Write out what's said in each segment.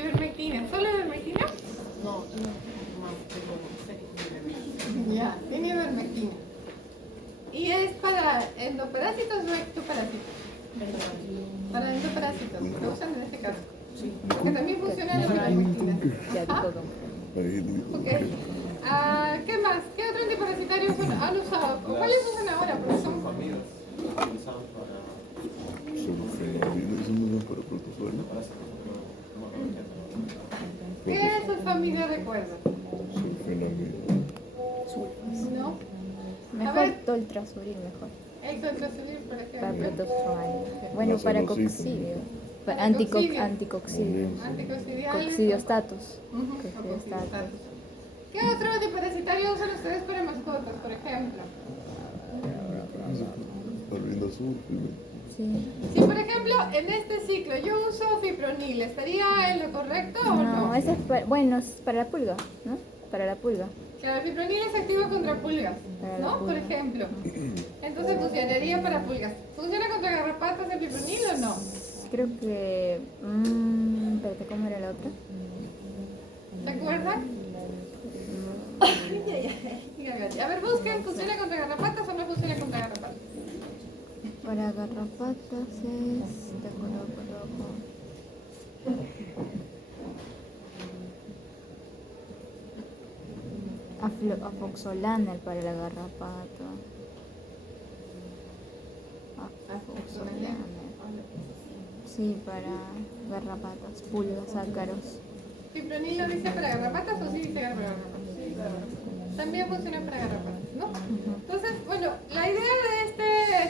Ivermectina. ¿Solo ivermectina? No, más tengo 6 Ya, tiene ivermectina. ¿Y es para endoparásitos o ectoparásitos? Para endoparásitos, lo usan en este caso. Sí. Porque también funciona la ivermectina. Ya Ajá. tipo como. Ok. ¿Qué más? ¿Qué otro antiparasitario han usado? ¿O cuáles usan ahora? Porque son Utilizados para Eso no es para protozoarios. ¿Qué es sulfamida de cuerda? Sulfenamida. ¿No? A Mejor ver. toltrasuril, mejor. Exotrasulil, por Para ejemplo. protozoarios. Bueno, Más para celosico. coccidio. Para Para coccidio. anticoccidio. Anticoccidiales. Coccidiostatus. Ujú, Coccidiostatus. ¿Qué otro antiparasitario usan ustedes para mascotas, por ejemplo? Arruina azul. Sí. Si, por ejemplo, en este ciclo yo uso fipronil, ¿estaría en lo correcto o no? No, ese es bueno, es para la pulga, ¿no? Para la pulga. Claro, el fipronil es activo contra pulgas, Para la ¿no? Por pulga. ejemplo. Entonces funcionaría para pulgas. ¿Funciona contra garrapatas el fipronil o no? Creo que. Espérate, ¿cómo era la otra? ¿Se acuerdan? A ver, busquen, ¿funciona contra garrapatas o no funciona contra garrapatas? Para garrapatas es. Te coloco. Afoxolaner para la garrapata. Afoxolaner. Sí, para garrapatas, pulgas, ácaros. ¿Fipronil lo dice para garrapatas o sí dice para garrapatas? También funciona para garrapatas, ¿no? Entonces, bueno, la idea de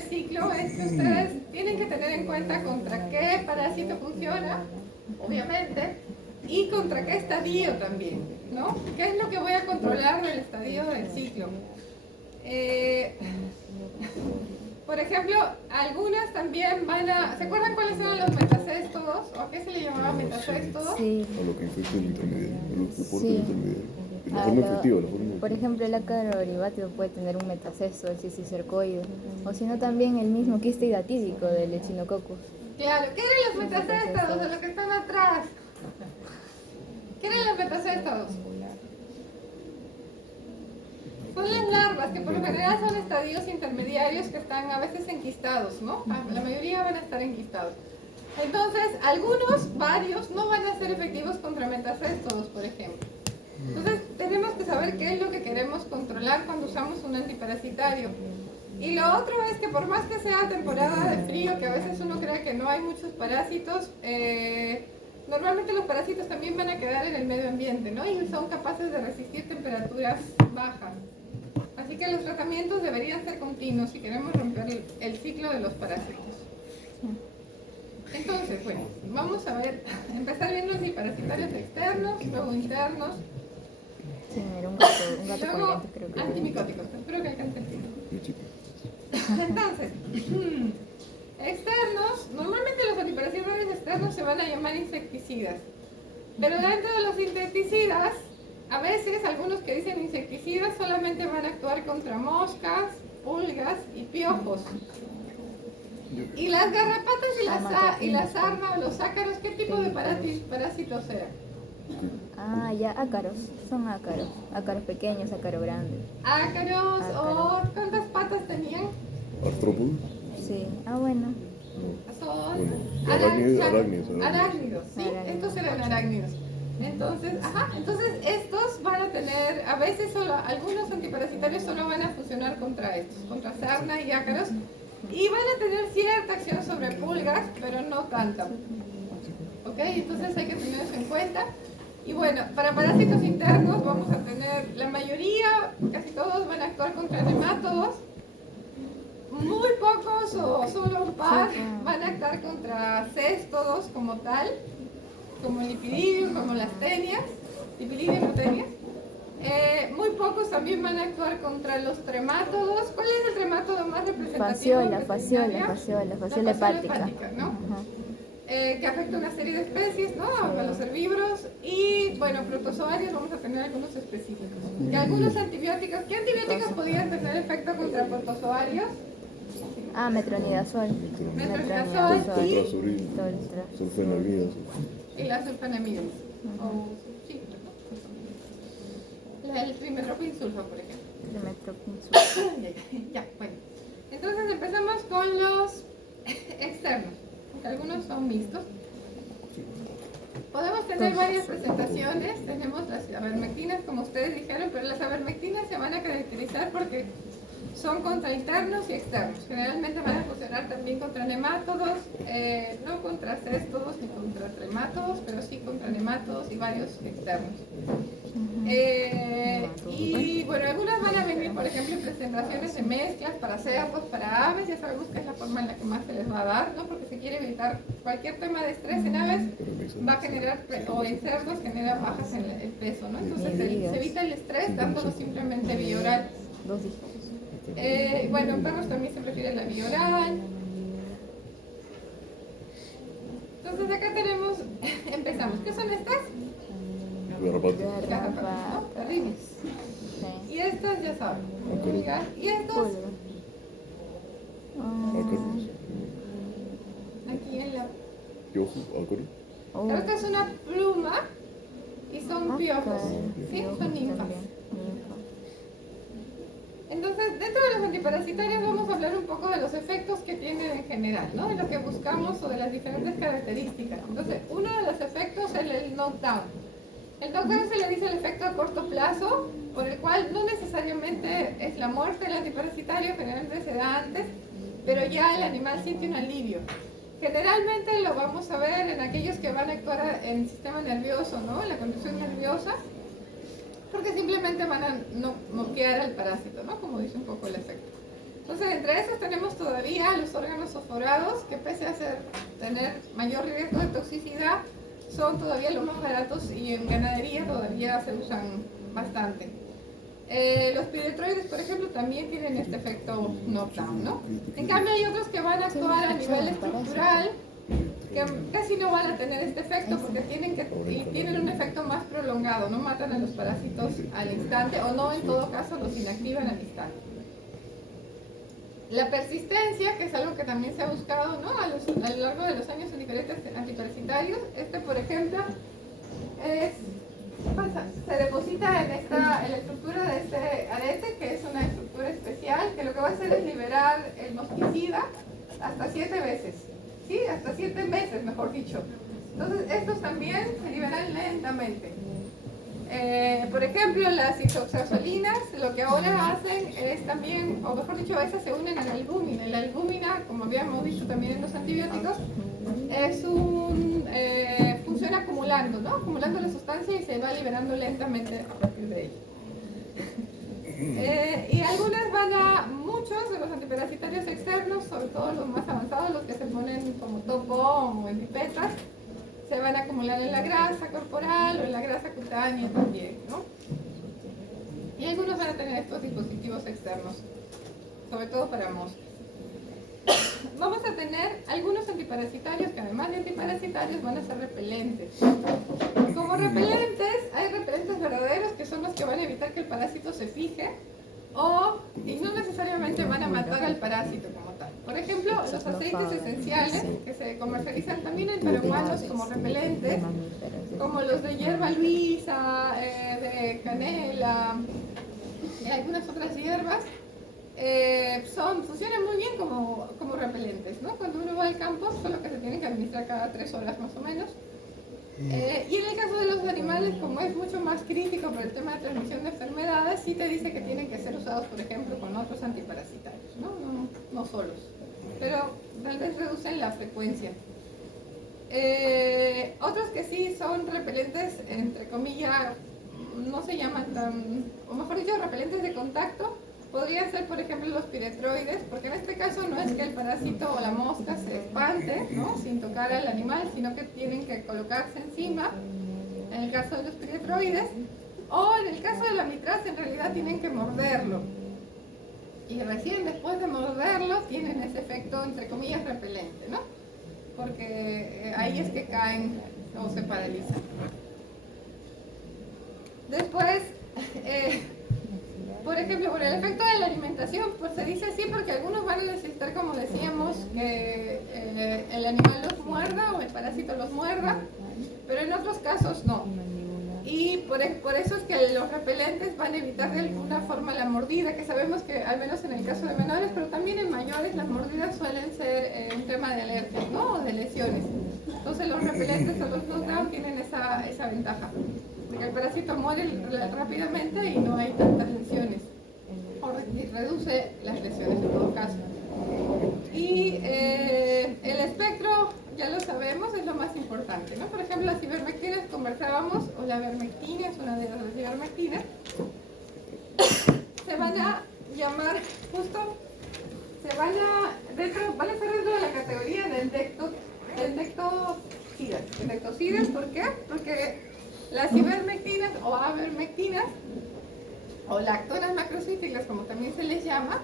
este ciclo es que ustedes tienen que tener en cuenta contra qué parásito funciona, obviamente, y contra qué estadio también, ¿no? ¿Qué es lo que voy a controlar del estadio del ciclo? Por ejemplo, algunas también van a... ¿Se acuerdan cuáles eran los metacéstodos? ¿O a qué se le llamaba metacéstodos? Sí. A lo que infecta el intermediario. A lo que porta Sí. el intermediario. La A forma lo- efectiva, la forma Por ejemplo, el ácaro oribátido puede tener un metacesto, el cicicercoide, o si no también el mismo quiste hidatídico del echinococcus. Claro, ¿qué eran los metacéstados de los que están atrás? ¿Qué eran los metacéstados? Son las larvas que por lo general son estadios intermediarios que están a veces enquistados, ¿no? La mayoría van a estar enquistados. Entonces, varios, no van a ser efectivos contra metacéstodos, por ejemplo. Entonces, tenemos que saber qué es lo que queremos controlar cuando usamos un antiparasitario. Y lo otro es que por más que sea temporada de frío, que a veces uno cree que no hay muchos parásitos, normalmente los parásitos también van a quedar en el medio ambiente, ¿no? Y son capaces de resistir temperaturas bajas. Así que los tratamientos deberían ser continuos si queremos romper el ciclo de los parásitos. Entonces, bueno, vamos a ver, empezar viendo antiparasitarios externos, luego internos, Sí, era un gato con luego lentes, creo que. antimicóticos. Espero que alcance el tiempo. muy chica. Entonces, externos, normalmente los antiparasitarios externos se van a llamar insecticidas. Pero dentro de los insecticidas, a veces algunos que dicen insecticidas solamente van a actuar contra moscas, pulgas y piojos. Y las garrapatas y la sarna o los ácaros, ¿qué tipo de parásitos eran? Ah, ya, ácaros. Son ácaros. Ácaros pequeños, ácaro grande. Ácaros o Ácaros. ¿cuántas patas tenían? Artrópodos. Sí. Ah, bueno. Son Bueno, arácnidos, arácnidos. sí, Arácnidos. estos eran arácnidos. Entonces estos van a tener, a veces solo, algunos antiparasitarios solo van a funcionar contra estos, contra sarna y ácaros, y van a tener cierta acción sobre pulgas, pero no tanta. ¿Ok? Entonces hay que tener eso en cuenta. Y bueno, para parásitos internos vamos a tener, la mayoría, casi todos van a actuar contra nemátodos. Muy pocos o solo un par van a actuar contra céstodos como tal, como el lipidium, como las tenias, lipidium o tenias. Muy pocos también van a actuar contra los tremátodos. ¿Cuál es el tremátodo más representativo? Fasciola hepática. ¿no? Ajá. Que afecta a una serie de especies, ¿no? A los herbívoros y, bueno, protozoarios vamos a tener algunos específicos. Y algunos antibióticos. ¿Qué antibióticos podrían tener efecto contra protozoarios? Ah, metronidazol. Metronidazol y Toltrasuril. Sulfenamida. y la sulfonamidas. O, sí, ¿no? El trimethoprim-sulfa, por ejemplo. Ya, bueno. Entonces empezamos con los externos, porque algunos son mixtos. Podemos tener varias presentaciones, tenemos las avermectinas, como ustedes dijeron, pero las avermectinas se van a caracterizar porque son contra internos y externos. Generalmente van a funcionar también contra nemátodos, no contra céstodos ni contra tremátodos, pero sí contra nemátodos y varios externos. Y bueno, algunas van a venir, por ejemplo, en presentaciones de mezclas para cerdos, para aves. Ya sabemos que es la forma en la que más se les va a dar, ¿no? Porque se quiere evitar cualquier tema de estrés en aves, va a generar, o en cerdos genera bajas en el peso, ¿no? Entonces se evita el estrés dándolo simplemente vía oral. Bueno, en perros también se prefiere la vía oral. Entonces acá tenemos, empezamos. ¿Qué son estas? Garrapatas. Garrapatas, ¿no? Terribles. Y estas ya saben. Hormigas. Y estos, Ácaros. aquí en la... Piojo, ácaro. Pero esta es una pluma y son piojos. Sí, son ninfas. Entonces, dentro de los antiparasitarios vamos a hablar un poco de los efectos que tienen en general, ¿no? De lo que buscamos o de las diferentes características. Entonces, uno de los efectos es el knockdown. El knockdown se le dice el efecto a corto plazo, por el cual no necesariamente es la muerte del antiparasitario, generalmente se da antes, pero ya el animal siente un alivio. Generalmente lo vamos a ver en aquellos que van a actuar en el sistema nervioso, ¿no? En la conducción nerviosa, porque simplemente van a noquear al parásito, ¿no? Como dice un poco el efecto. Entonces, entre esos tenemos todavía los órganos fosforados, que pese a tener mayor riesgo de toxicidad, son todavía los más baratos y en ganadería todavía se usan bastante. Los piretroides, por ejemplo, también tienen este efecto knockdown, ¿no? En cambio, hay otros que van a actuar a nivel estructural, que casi no van a tener este efecto porque tienen un efecto más prolongado, no matan a los parásitos al instante o no, en todo caso los inactivan al instante. La persistencia, que es algo que también se ha buscado, ¿no? a lo largo de los años en diferentes antiparasitarios. Por ejemplo, se deposita en la estructura de este arete, que es una estructura especial, que lo que va a hacer es liberar el mosquicida hasta 7 veces. ¿Sí? Hasta 7 meses, mejor dicho. Entonces, estos también se liberan lentamente. Por ejemplo, las isoxazolinas, lo que ahora hacen es también, o mejor dicho, a veces se unen a la albúmina. La albúmina, como habíamos visto también en los antibióticos, funciona acumulando, ¿no? Acumulando la sustancia y se va liberando lentamente a partir de ella. Y muchos de los antiparasitarios externos, sobre todo los más avanzados, los que se ponen como topo o en pipetas, se van a acumular en la grasa corporal o en la grasa cutánea también, ¿no? Y algunos van a tener estos dispositivos externos, sobre todo para moscas. Vamos a tener algunos antiparasitarios que además de antiparasitarios van a ser repelentes. Como repelentes, hay repelentes verdaderos que son los que van a evitar que el parásito se fije y no necesariamente van a matar al parásito como tal. Por ejemplo, los aceites esenciales que se comercializan también para humanos como repelentes, como los de hierba luisa, de canela, y algunas otras hierbas, funcionan muy bien como repelentes, ¿no? Cuando uno va al campo, solo que se tienen que administrar cada 3 horas más o menos. Y en el caso de los animales, como es mucho más crítico por el tema de transmisión de enfermedades, sí te dice que tienen que ser usados, por ejemplo, con otros antiparasitarios, no solos, pero tal vez reducen la frecuencia. Otros que sí son repelentes, entre comillas, no se llaman tan, o mejor dicho, repelentes de contacto, podrían ser, por ejemplo, los piretroides, porque en este caso no es que el parásito o la mosca se espante, ¿no? Sin tocar al animal, sino que tienen que colocarse encima, en el caso de los piretroides, o en el caso de la mitraz, en realidad tienen que morderlo. Y recién después de morderlo tienen ese efecto, entre comillas, repelente, ¿no? Porque ahí es que caen o se paralizan. Después, por ejemplo, por el efecto de la alimentación, pues se dice así porque algunos van a necesitar, como decíamos, que el animal los muerda o el parásito los muerda, pero en otros casos no. Y por eso es que los repelentes van a evitar de alguna forma la mordida, que sabemos que al menos en el caso de menores, pero también en mayores, las mordidas suelen ser un tema de alergias, ¿no? O de lesiones. Entonces los repelentes o los knockdown tienen esa ventaja, porque el parásito muere rápidamente y no hay tantas lesiones, o reduce las lesiones en todo caso. Y el espectro, ya lo sabemos, es lo más importante, ¿no? Por ejemplo, las ivermectinas conversábamos, o la vermectina es una de las ivermectinas, se van a llamar justo, van a estar dentro de la categoría del endectocidas. ¿Por qué? Porque las ivermectinas o avermectinas, o lactonas macrocíclicas, como también se les llama,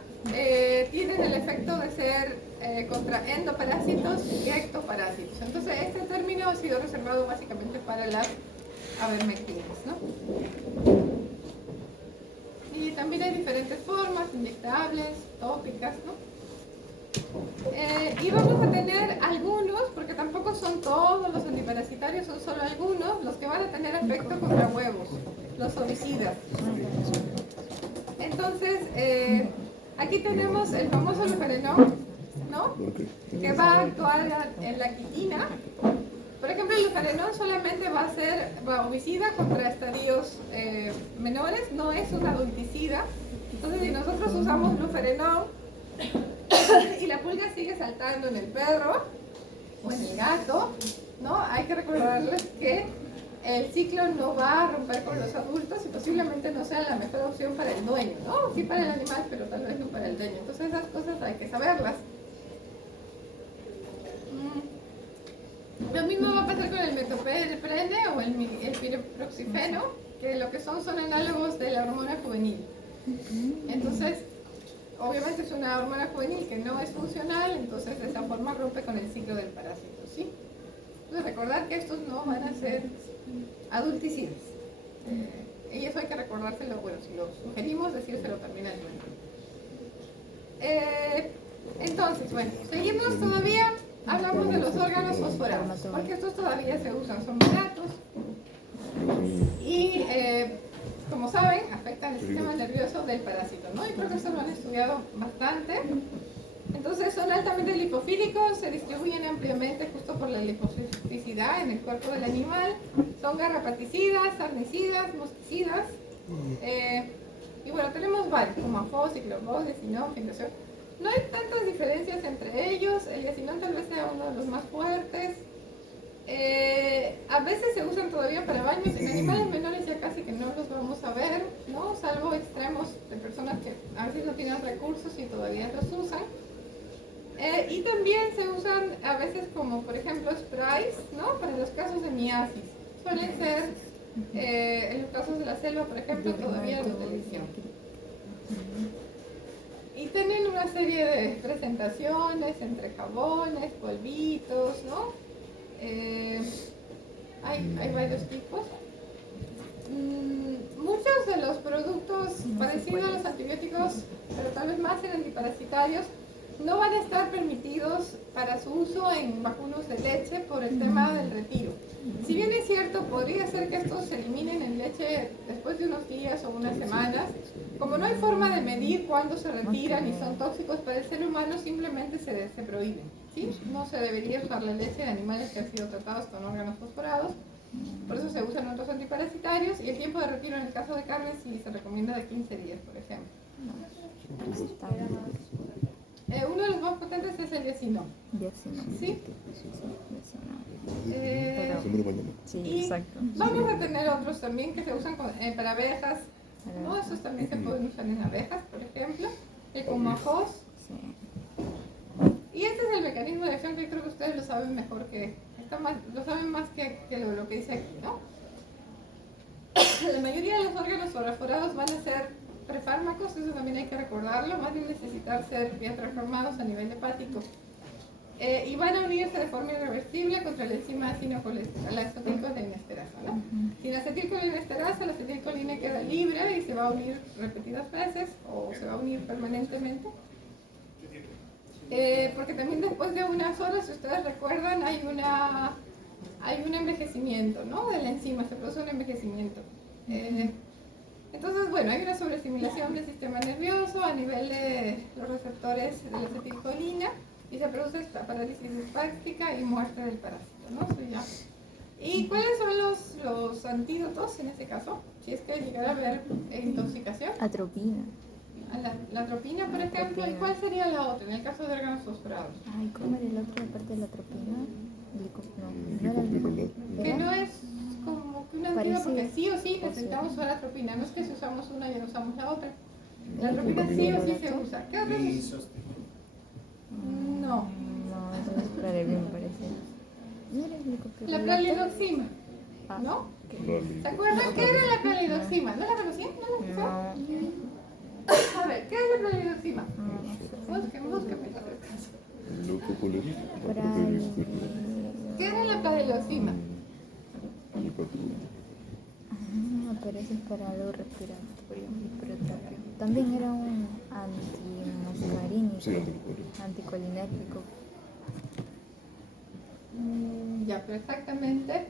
tienen el efecto de ser contra endoparásitos y ectoparásitos. Entonces, este término ha sido reservado básicamente para las avermectinas, ¿no? Y también hay diferentes formas, inyectables, tópicas, ¿no? Y vamos a tener algunos, porque tampoco son todos los antiparasitarios, son solo algunos, los que van a tener efecto contra huevos, los ovicidas. Entonces, aquí tenemos el famoso lufenol, ¿no? Que va a actuar en la quitina. Por ejemplo, el lufenol solamente va a ser ovicida contra estadios menores, no es un adulticida. Entonces, si nosotros usamos lufenol y la pulga sigue saltando en el perro o en el gato, ¿no? Hay que recordarles que el ciclo no va a romper con los adultos y posiblemente no sea la mejor opción para el dueño, ¿no? Sí para el animal, pero tal vez no para el dueño. Entonces esas cosas hay que saberlas. Lo mismo va a pasar con el metoprene o el piriproxifeno, que lo que son análogos de la hormona juvenil. Entonces, obviamente es una hormona juvenil que no es funcional, entonces de esa forma rompe con el ciclo del parásito, ¿sí? Entonces recordar que estos no van a ser adulticidas. Y eso hay que recordárselo, bueno, si lo sugerimos, decírselo también al dueño. Entonces, bueno, seguimos todavía, hablamos de los órganos fosforados, porque estos todavía se usan, son baratos. Y como saben, afectan el sistema nervioso del parásito, ¿no? Y creo que eso lo han estudiado bastante. Entonces son altamente lipofílicos, se distribuyen ampliamente justo por la lipofilicidad en el cuerpo del animal. Son garrapaticidas, sarnicidas, mosquicidas. Y bueno, tenemos varios, como afos, ciclobos, yesinón, findación. No hay tantas diferencias entre ellos. El yesinón tal vez sea uno de los más fuertes. A veces se usan todavía para baños. En animales menores ya casi que no los vamos a ver, ¿no? Salvo extremos de personas que a veces no tienen recursos y todavía los usan. Y también se usan a veces como, por ejemplo, sprays, ¿no? Para los casos de miasis. Suelen ser, en los casos de la selva, por ejemplo, todavía de utilización. Y tienen una serie de presentaciones entre jabones, polvitos, ¿no? Hay varios tipos. Muchos de los productos parecidos a los antibióticos, pero tal vez más en antiparasitarios, no van a estar permitidos para su uso en vacunos de leche por el tema del retiro. Si bien es cierto, podría ser que estos se eliminen en leche después de unos días o unas semanas. Como no hay forma de medir cuándo se retiran y son tóxicos para el ser humano, simplemente se prohíben, ¿sí? No se debería usar la leche de animales que han sido tratados con órganos fosforados. Por eso se usan otros antiparasitarios, y el tiempo de retiro en el caso de carne sí se recomienda de 15 días, por ejemplo. Uno de los más potentes es el yesinón. ¿Sí? Sí, exacto. Vamos a tener otros también que se usan para abejas. ¿No? Esos también se pueden usar en abejas, por ejemplo. El comajos. Y este es el mecanismo de acción que creo que ustedes lo saben mejor lo saben más que lo que dice aquí, ¿no? La mayoría de los órganos fosforados van a ser prefármacos, eso también hay que recordarlo, más bien necesitar ser bien transformados a nivel hepático. Y van a unirse de forma irreversible contra la enzima la acetilcolinesterasa, ¿no? Sin acetilcolinesterasa, la acetilcolina queda libre y se va a unir repetidas veces o se va a unir permanentemente. Porque también después de unas horas, si ustedes recuerdan, hay hay un envejecimiento, ¿no? De la enzima, se produce un envejecimiento. Entonces, bueno, hay una sobreestimulación del sistema nervioso a nivel de los receptores de la acetilcolina y se produce esta parálisis espástica y muerte del parásito, ¿no? Eso ya. ¿Y cuáles son los antídotos en este caso? Si es que llegara a haber intoxicación. Atropina. La atropina, por ejemplo, ¿y cuál sería la otra en el caso de órganos fosforados? Ay, ¿cómo era el otro aparte de la atropina? No era el Glicopirolat. Que no es como que un antídoto, porque Parecido. sí o sí O sea. necesitamos usar atropina, no es que si usamos una ya no usamos la otra. La atropina sí o sí se usa. ¿Qué otros? No. No, eso es para el me parece. No era el glicopirolat. La pralidoxima, Ah, ¿no? Rally. ¿Se acuerdan qué era la pralidoxima? ¿No la conocían? ¿No la conocían? No, A ver, ¿qué es la pralidoxima? no sé. Búsqueme. Loco polerí. ¿Qué era la pralidoxima? Pero eso es para algo respiratorio, respiratorio. También era un antimuscarínico, Sí, antimuscarínico. anticolinérgico. Ya, pero exactamente